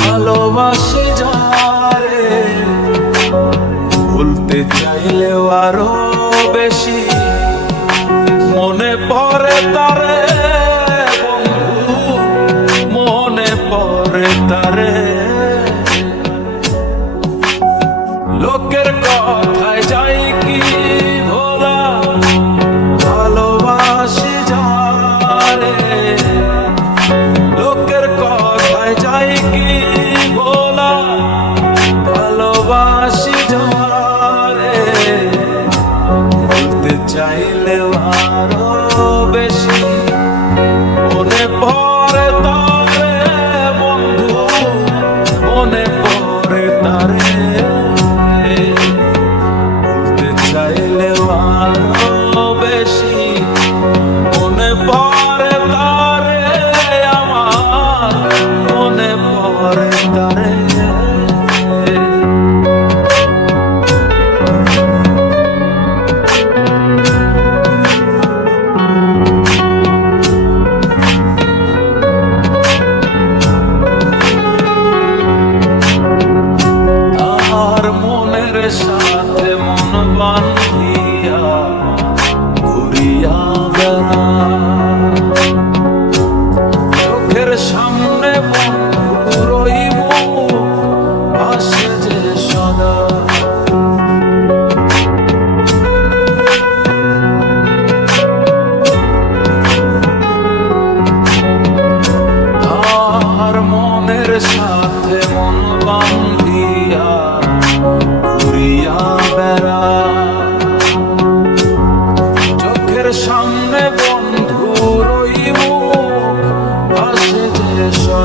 ভালোবাসে যারে ভুলতে চাইলেও আরও বেশি। মনে পড়ে তারে মনে পড়ে তারে। লোকের কথা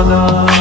Nirvana.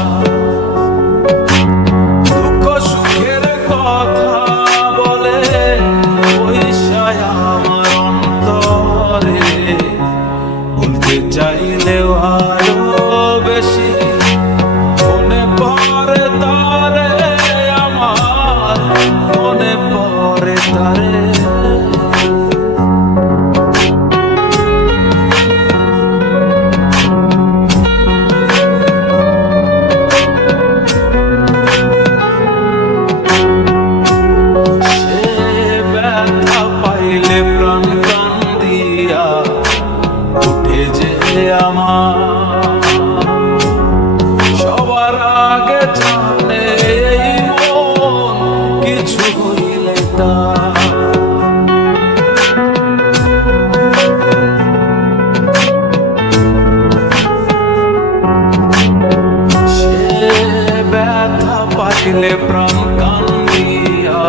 আসলে প্রাণ কান্দিয়া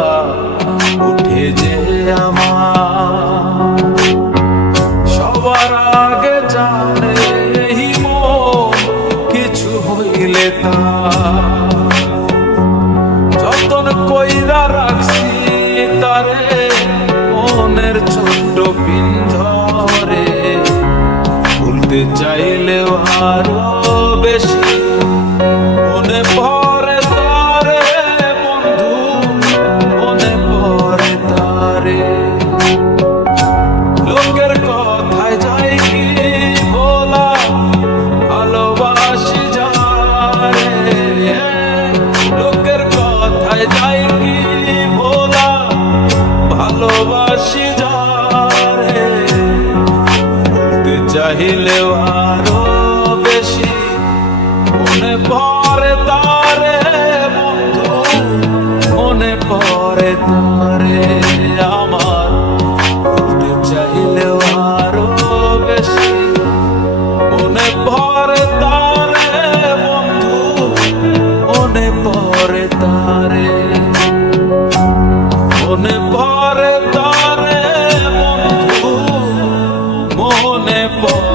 উঠে যে আমার। সবার আগে জানে কিছু হইলে তা যতন কইরা রাখছি তারে, মনের ছোট্ট পিন্ধরে ভুলতে চাইলেও আরও বেশি। মনে পড়ে তারে বন্ধু, মনে পড়ে তারে আমার। বলতে চাইলেও আরও বেশি। মনে পড়ে তারে বন্ধু, মনে পড়ে তারে। মনে পড়ে তারে বন্ধু, মনে পড়ে